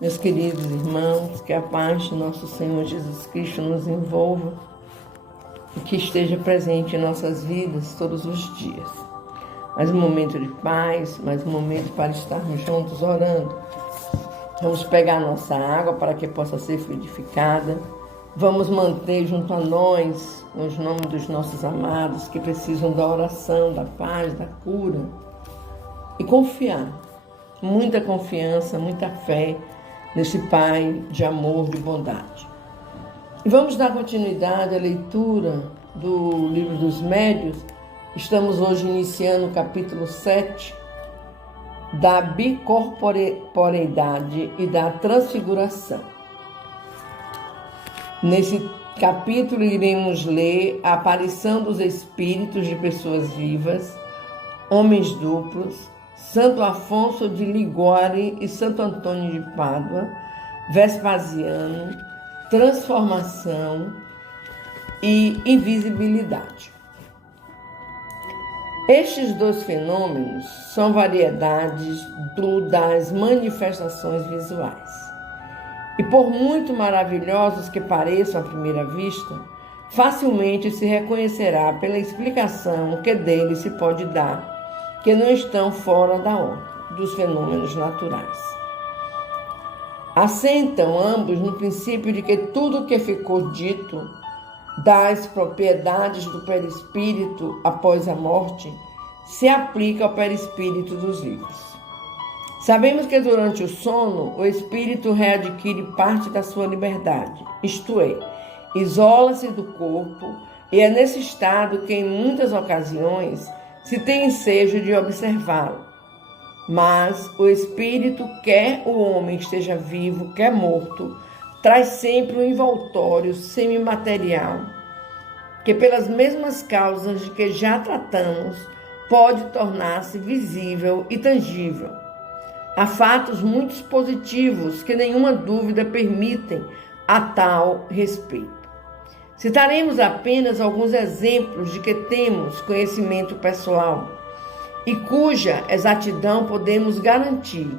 Meus queridos irmãos, que a paz de nosso Senhor Jesus Cristo nos envolva e que esteja presente em nossas vidas todos os dias. Mais um momento de paz, mais um momento para estarmos juntos orando. Vamos pegar a nossa água para que possa ser fluidificada. Vamos manter junto a nós os nomes dos nossos amados que precisam da oração, da paz, da cura. E confiar, muita confiança, muita fé nesse Pai de amor, de bondade. E vamos dar continuidade à leitura do Livro dos Médiuns. Estamos hoje iniciando o capítulo 7 da bicorporeidade e da transfiguração. Nesse capítulo iremos ler a aparição dos espíritos de pessoas vivas, homens duplos, Santo Afonso de Ligório e Santo Antônio de Pádua, Vespasiano, transformação e invisibilidade. Estes dois fenômenos são variedades das manifestações visuais. E por muito maravilhosos que pareçam à primeira vista, facilmente se reconhecerá pela explicação que deles se pode dar, que não estão fora da ordem dos fenômenos naturais. Assentam ambos no princípio de que tudo o que ficou dito das propriedades do perispírito após a morte se aplica ao perispírito dos vivos. Sabemos que durante o sono o espírito readquire parte da sua liberdade, isto é, isola-se do corpo, e é nesse estado que em muitas ocasiões se tem ensejo de observá-lo. Mas o espírito, quer o homem esteja vivo, quer morto, traz sempre um envoltório semimaterial, que pelas mesmas causas de que já tratamos, pode tornar-se visível e tangível. Há fatos muito positivos que nenhuma dúvida permitem a tal respeito. Citaremos apenas alguns exemplos de que temos conhecimento pessoal e cuja exatidão podemos garantir,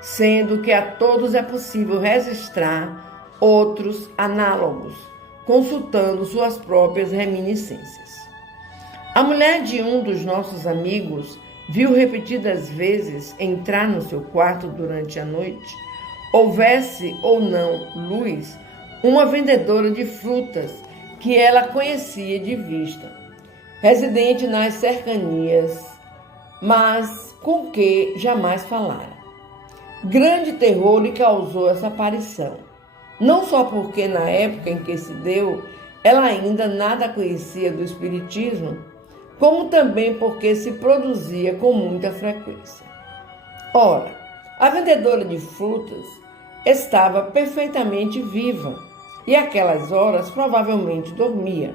sendo que a todos é possível registrar outros análogos, consultando suas próprias reminiscências. A mulher de um dos nossos amigos viu repetidas vezes entrar no seu quarto durante a noite, houvesse ou não luz, uma vendedora de frutas que ela conhecia de vista, residente nas cercanias, mas com que jamais falara. Grande terror lhe causou essa aparição, não só porque na época em que se deu, ela ainda nada conhecia do espiritismo, como também porque se produzia com muita frequência. Ora, a vendedora de frutas estava perfeitamente viva, e aquelas horas provavelmente dormia.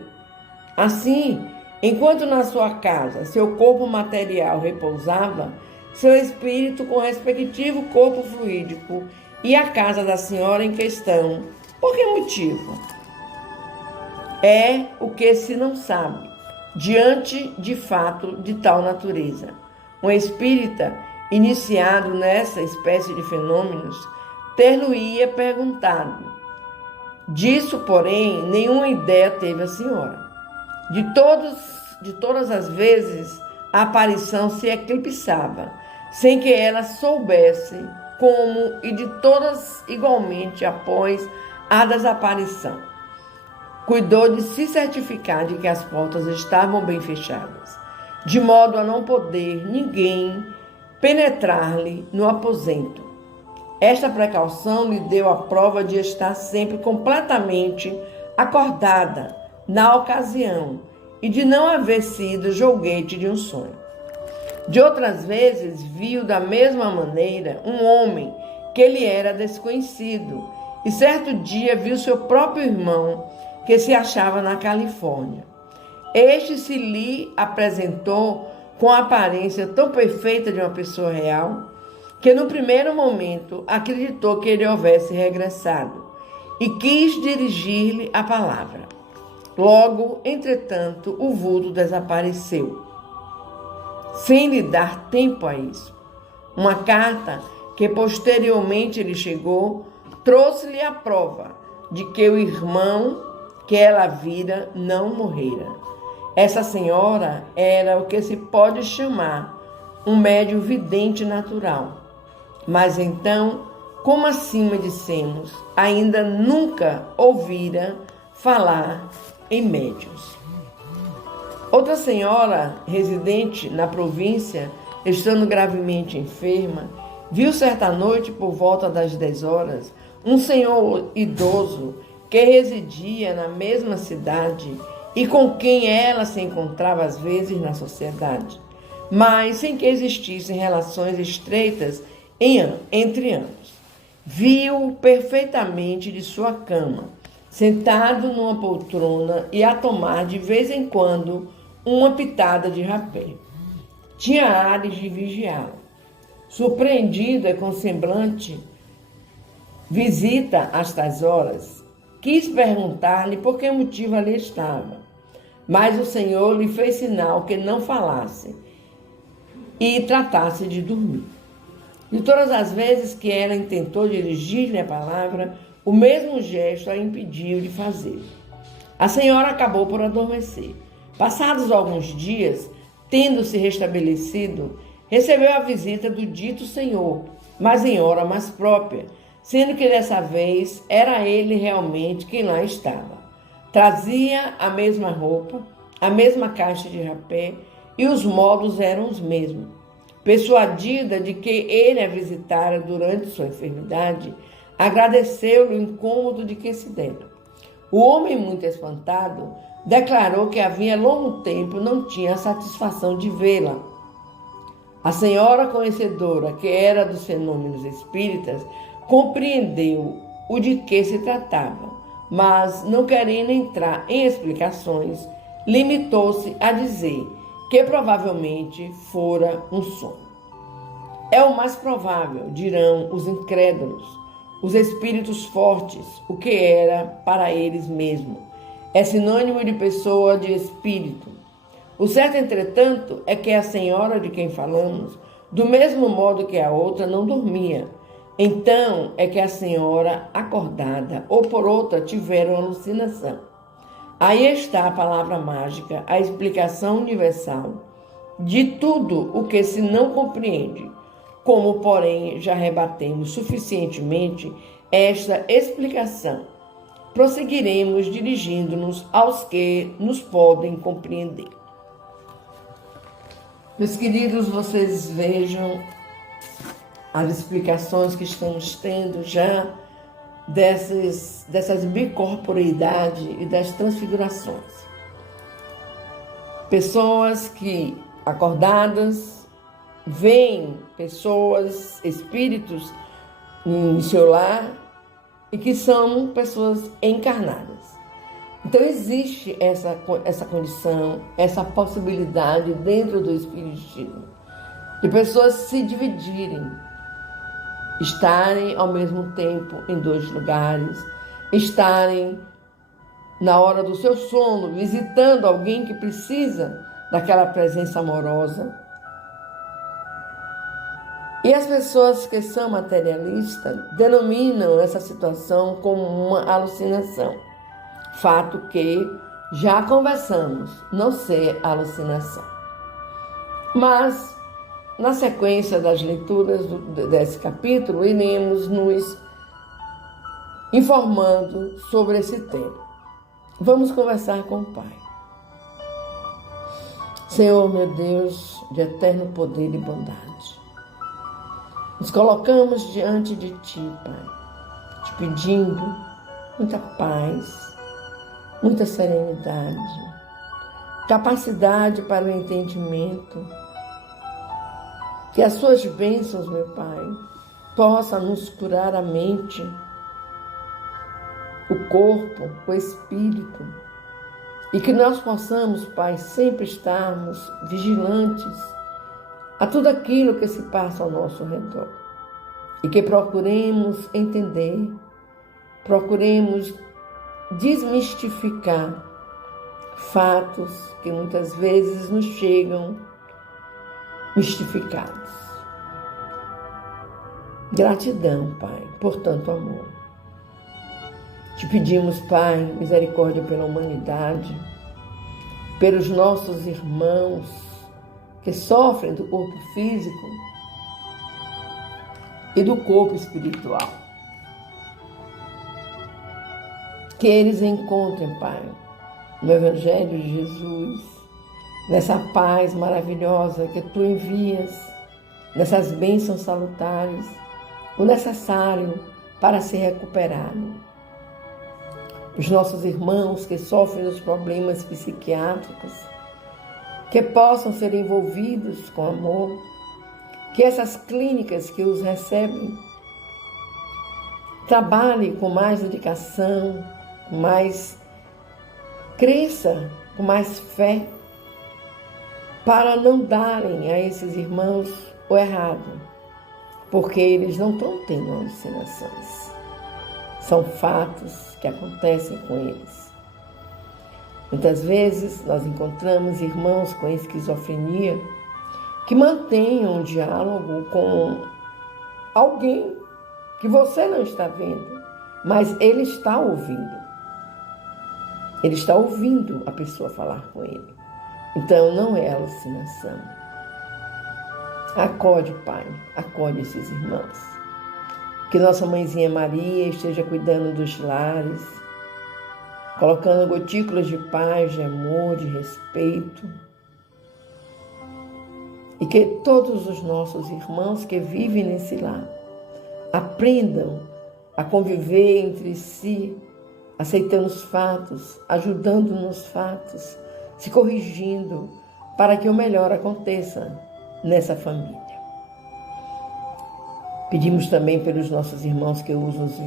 Assim, enquanto na sua casa seu corpo material repousava, seu espírito com respectivo corpo fluídico ia à casa da senhora em questão. Por que motivo? É o que se não sabe, diante de fato de tal natureza. Um espírita, iniciado nessa espécie de fenômenos, ter-lhe-ia perguntado. Disso, porém, nenhuma ideia teve a senhora. De todas as vezes, a aparição se eclipsava, sem que ela soubesse como, e de todas igualmente após a desaparição. Cuidou de se certificar de que as portas estavam bem fechadas, de modo a não poder ninguém penetrar-lhe no aposento. Esta precaução lhe deu a prova de estar sempre completamente acordada na ocasião e de não haver sido joguete de um sonho. De outras vezes, viu da mesma maneira um homem que lhe era desconhecido e certo dia viu seu próprio irmão que se achava na Califórnia. Este se lhe apresentou com a aparência tão perfeita de uma pessoa real que no primeiro momento acreditou que ele houvesse regressado e quis dirigir-lhe a palavra. Logo, entretanto, o vulto desapareceu, sem lhe dar tempo a isso. Uma carta que posteriormente lhe chegou, trouxe-lhe a prova de que o irmão que ela vira não morrera. Essa senhora era o que se pode chamar um médium vidente natural. Mas então, como acima dissemos, ainda nunca ouvira falar em médiuns. Outra senhora, residente na província, estando gravemente enferma, viu certa noite, por volta das 10 horas, um senhor idoso que residia na mesma cidade e com quem ela se encontrava às vezes na sociedade, mas sem que existissem relações estreitas entre ambos. Viu perfeitamente de sua cama, sentado numa poltrona e a tomar de vez em quando uma pitada de rapé. Tinha ares de vigiá-la. Surpreendida com semblante visita às tais horas, quis perguntar-lhe por que motivo ali estava, mas o Senhor lhe fez sinal que não falasse e tratasse de dormir. De todas as vezes que ela tentou dirigir-lhe a palavra, o mesmo gesto a impediu de fazê-lo. A senhora acabou por adormecer. Passados alguns dias, tendo-se restabelecido, recebeu a visita do dito senhor, mas em hora mais própria, sendo que dessa vez era ele realmente quem lá estava. Trazia a mesma roupa, a mesma caixa de rapé e os modos eram os mesmos. Persuadida de que ele a visitara durante sua enfermidade, agradeceu-lhe o incômodo de que se dera. O homem, muito espantado, declarou que havia longo tempo não tinha a satisfação de vê-la. A senhora conhecedora, que era dos fenômenos espíritas, compreendeu o de que se tratava, mas, não querendo entrar em explicações, limitou-se a dizer que provavelmente fora um sonho. É o mais provável, dirão os incrédulos, os espíritos fortes, o que era para eles mesmo. É sinônimo de pessoa de espírito. O certo, entretanto, é que a senhora de quem falamos, do mesmo modo que a outra, não dormia. Então é que a senhora, acordada ou por outra, tiveram alucinação. Aí está a palavra mágica, a explicação universal de tudo o que se não compreende. Como, porém, já rebatemos suficientemente esta explicação, prosseguiremos dirigindo-nos aos que nos podem compreender. Meus queridos, vocês vejam as explicações que estamos tendo já dessas bicorporeidades e das transfigurações. Pessoas que, acordadas, veem pessoas, espíritos em seu lar e que são pessoas encarnadas. Então existe essa condição, essa possibilidade dentro do espiritismo de pessoas se dividirem, estarem ao mesmo tempo em dois lugares, estarem na hora do seu sono visitando alguém que precisa daquela presença amorosa. E as pessoas que são materialistas denominam essa situação como uma alucinação. Fato que já conversamos, não ser alucinação. Mas, na sequência das leituras desse capítulo, iremos nos informando sobre esse tema. Vamos conversar com o Pai. Senhor, meu Deus, de eterno poder e bondade, nos colocamos diante de Ti, Pai, te pedindo muita paz, muita serenidade, capacidade para o entendimento, que as Suas bênçãos, meu Pai, possam nos curar a mente, o corpo, o espírito, e que nós possamos, Pai, sempre estarmos vigilantes a tudo aquilo que se passa ao nosso redor. E que procuremos entender, procuremos desmistificar fatos que muitas vezes nos chegam mistificados. Gratidão, Pai, por tanto amor. Te pedimos, Pai, misericórdia pela humanidade, pelos nossos irmãos que sofrem do corpo físico e do corpo espiritual. Que eles encontrem, Pai, no Evangelho de Jesus, nessa paz maravilhosa que Tu envias, nessas bênçãos salutares, o necessário para se recuperarem. Os nossos irmãos que sofrem dos problemas psiquiátricos, que possam ser envolvidos com amor, que essas clínicas que os recebem trabalhem com mais dedicação, com mais crença, com mais fé, para não darem a esses irmãos o errado, porque eles não estão tendo alucinações. São fatos que acontecem com eles. Muitas vezes nós encontramos irmãos com esquizofrenia que mantêm um diálogo com alguém que você não está vendo, mas ele está ouvindo. Ele está ouvindo a pessoa falar com ele. Então não é alucinação. Acode, Pai, acode esses irmãos. Que nossa mãezinha Maria esteja cuidando dos lares, colocando gotículas de paz, de amor, de respeito. E que todos os nossos irmãos que vivem nesse lar aprendam a conviver entre si, aceitando os fatos, ajudando nos fatos, se corrigindo, para que o melhor aconteça nessa família. Pedimos também pelos nossos irmãos que usam os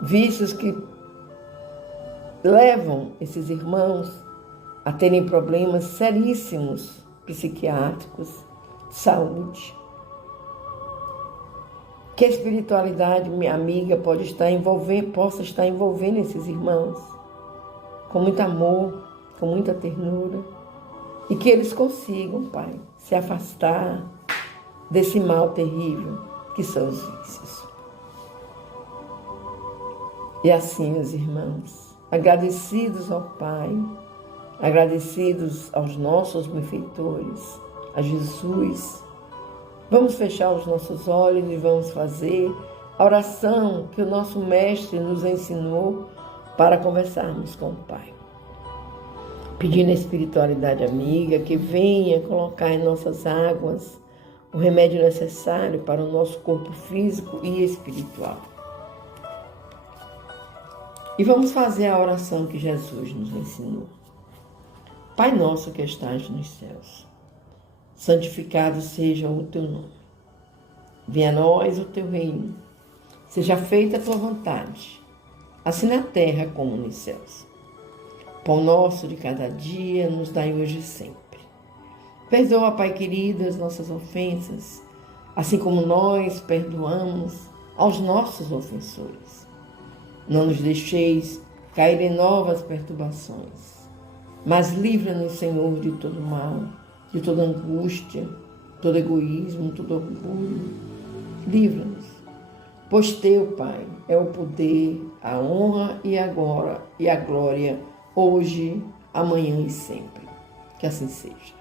vícios que levam esses irmãos a terem problemas seríssimos psiquiátricos, de saúde. Que a espiritualidade, minha amiga, possa estar envolvendo esses irmãos com muito amor, com muita ternura, e que eles consigam, Pai, se afastar desse mal terrível que são os vícios. E assim, meus irmãos, agradecidos ao Pai, agradecidos aos nossos benfeitores, a Jesus, vamos fechar os nossos olhos e vamos fazer a oração que o nosso Mestre nos ensinou para conversarmos com o Pai. Pedindo a espiritualidade amiga que venha colocar em nossas águas o remédio necessário para o nosso corpo físico e espiritual. E vamos fazer a oração que Jesus nos ensinou. Pai nosso que estás nos céus, santificado seja o teu nome. Venha a nós o teu reino. Seja feita a tua vontade, assim na terra como nos céus. Pão nosso de cada dia nos dai hoje e sempre. Perdoa, Pai querido, as nossas ofensas, assim como nós perdoamos aos nossos ofensores. Não nos deixeis cair em novas perturbações, mas livra-nos, Senhor, de todo mal, de toda angústia, todo egoísmo, todo orgulho. Livra-nos, pois teu, Pai, é o poder, a honra e agora e a glória, hoje, amanhã e sempre. Que assim seja.